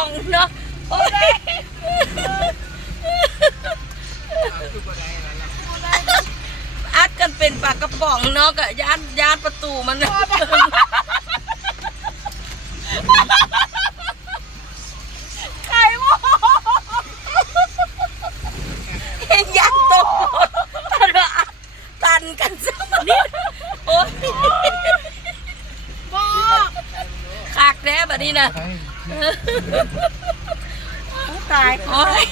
องเนาะโอ้ยอัดกันเป็นปากกระป๋องเนาะกับยานยานประตูมันใครวะเห็นยันตกตันตันกันซะมันโอ้ยบอกคากแท้แบบนี้นะ ตายโอ๊ย